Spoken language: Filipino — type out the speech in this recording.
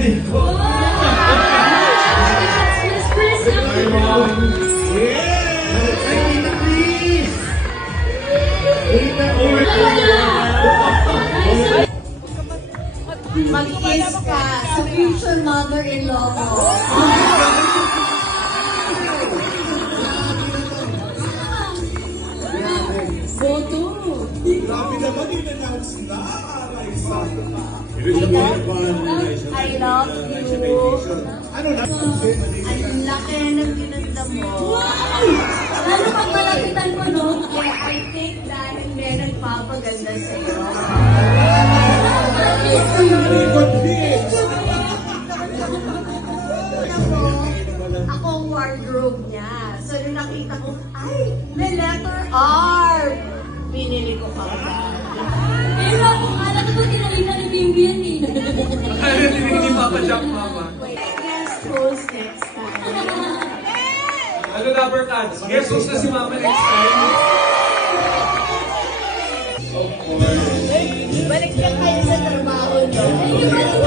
Yes, Chris, Mag-kiss ka sa future mother-in-law mo. Boto. Grabe naman yung announce na. I love you. Ano na? Ang laki ng ginanda mo. Wow! Lalo pag malapitan mo, no? Kaya I think dahil may nagpapaganda sa'yo. Ako ang wardrobe niya. So, nung nakita ko, ay, may letter R. Pinili ko pa ba? pero ako kala ko kinalitan ni Bimbi yan eh. Kaya hindi Papa Mama. Wait, guest host next time. Ano Dapper Cats? Guess who's na si Mama next time? Balik ka kayo sa trabaho, no?